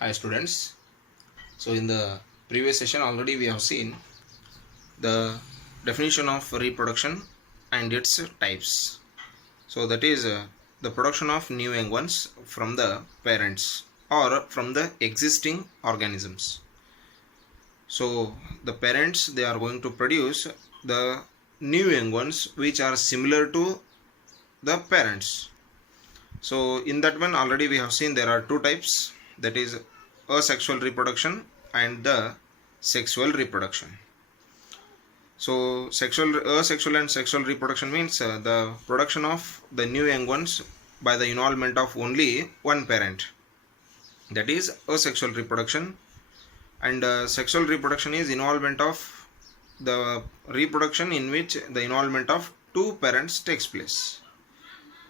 Hi students. So in the previous session already we have seen the definition of reproduction and its types. So that is the production of new young ones from the parents or from the existing organisms. So the parents, they are going to produce the new young ones which are similar to the parents. So in that one already we have seen there are two types, that is asexual reproduction and the sexual reproduction. So asexual and sexual reproduction means the production of the new young ones by the involvement of only one parent, that is asexual reproduction. And sexual reproduction is involvement of the reproduction in which the involvement of two parents takes place.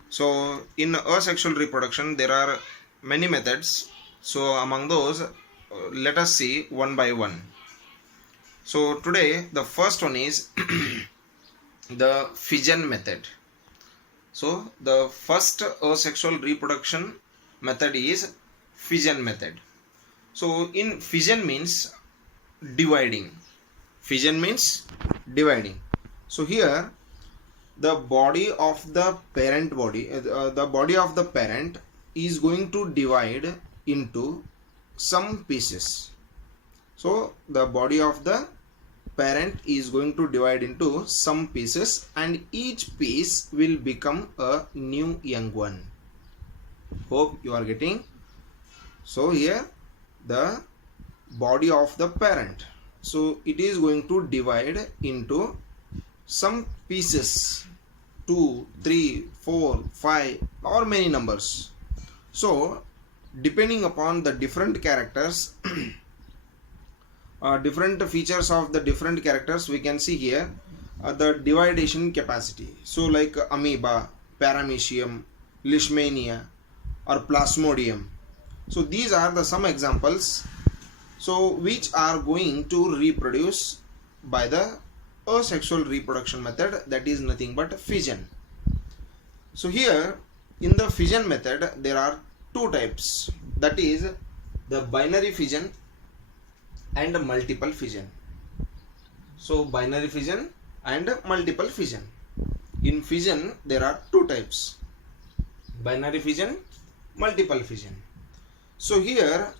So in asexual reproduction there are many methods. So among those, let us see one by one. So today the first one is the fission method. So the first asexual reproduction method is fission method. So in fission means dividing. Fission means dividing. So here the body of the parent the body of the parent is going to divide into some pieces. So the body of the parent is going to divide into some pieces and each piece will become a new young one. Hope you are getting. So here the body of the parent, so it is going to divide into some pieces, 2, 3, 4, 5 or many numbers. So depending upon the different characters different features of the different characters, we can see here the dividation capacity. So like amoeba, paramecium, leishmania or plasmodium. So these are the some examples, so which are going to reproduce by the asexual reproduction method, that is nothing but fission. So here in the fission method there are two types, that is the binary fission and multiple fission. So binary fission and multiple fission. In fission there are two types, binary fission, multiple fission. So here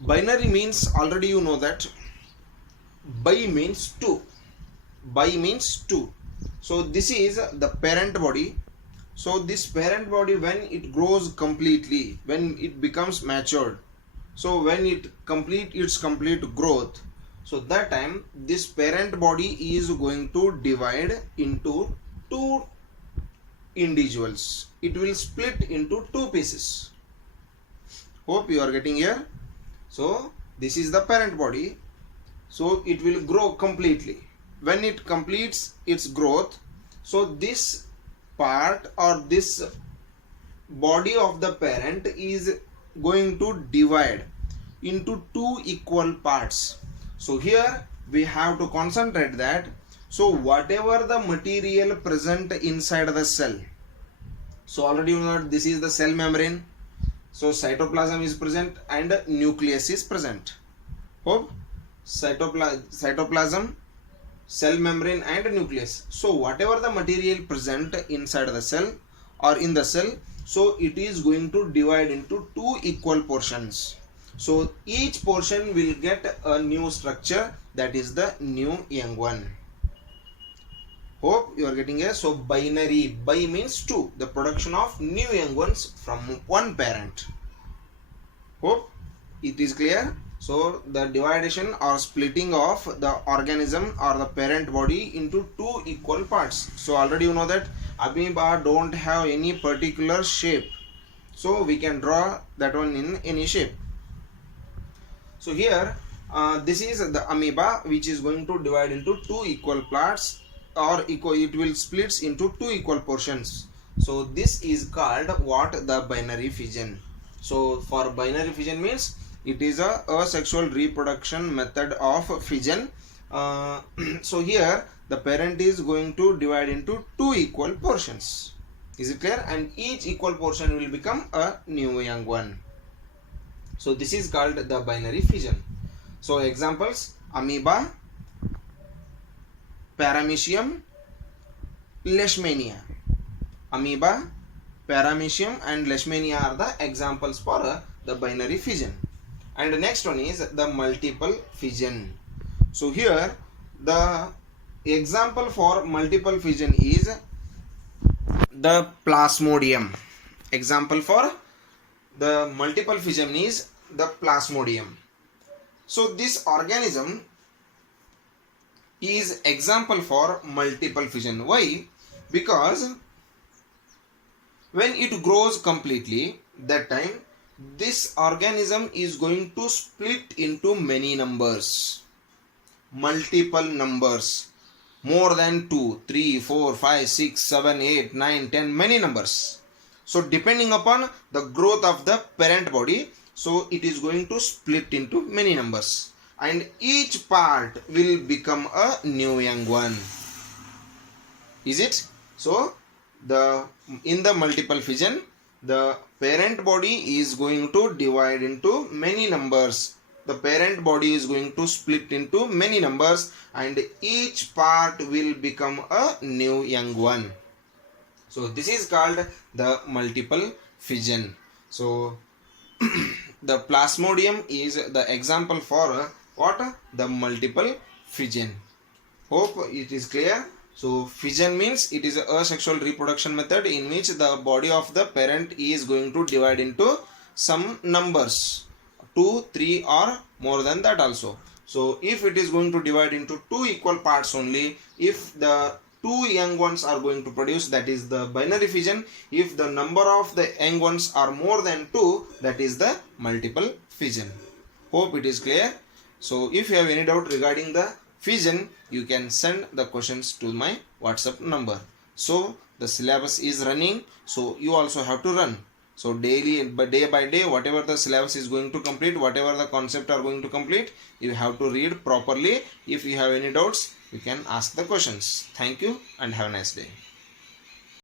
binary means, already you know that bi means 2. Bi means 2. So this is the parent body. So this parent body, when it grows completely, when it becomes matured, so when it complete its complete growth, so that time this parent body is going to divide into two individuals. It will split into two pieces. Hope you are getting here. So this is the parent body. So it will grow completely. When it completes its growth, so this part or this body of the parent is going to divide into two equal parts. So here we have to concentrate that. So whatever the material present inside the cell, so already you know this is the cell membrane. So cytoplasm is present and nucleus is present. Hope cytoplasm, cell membrane and nucleus. So whatever the material present inside the cell or in the cell, so it is going to divide into two equal portions. So each portion will get a new structure, that is the new young one. Hope you are getting it. So binary, bi means 2, the production of new young ones from one parent. Hope it is clear. So the division or splitting of the organism or the parent body into two equal parts. So already you know that amoeba don't have any particular shape, so we can draw that one in any shape. So here this is the amoeba which is going to divide into two equal parts, or it will splits into two equal portions. So this is called what? The binary fission. So for binary fission means it is a asexual reproduction method of fission. So here the parent is going to divide into two equal portions. Is it clear? And each equal portion will become a new young one. So this is called the binary fission. So examples: amoeba, paramecium, leishmania. Amoeba, paramecium and leishmania are the examples for the binary fission. And the next one is the multiple fission. So here the example for multiple fission is the plasmodium. Example for the multiple fission is the plasmodium. So this organism is example for multiple fission. Why? Because when it grows completely, that time this organism is going to split into many numbers, multiple numbers, more than 2, 3, 4, 5, 6, 7, 8, 9, 10, many numbers. So depending upon the growth of the parent body, so it is going to split into many numbers, and each part will become a new young one. Is it? So in the multiple fission, the parent body is going to divide into many numbers. The parent body is going to split into many numbers, and each part will become a new young one. So this is called the multiple fission. So the plasmodium is the example for what? The multiple fission. Hope it is clear. So fission means it is a asexual reproduction method in which the body of the parent is going to divide into some numbers, 2, 3 or more than that also. So if it is going to divide into 2 equal parts only, if the 2 young ones are going to produce, that is the binary fission. If the number of the young ones are more than 2, that is the multiple fission. Hope it is clear. So if you have any doubt regarding the fission, you can send the questions to my WhatsApp number. So the syllabus is running, so you also have to run. So daily, day by day, whatever the syllabus is going to complete, whatever the concept are going to complete, you have to read properly. If you have any doubts, you can ask the questions. Thank you and have a nice day.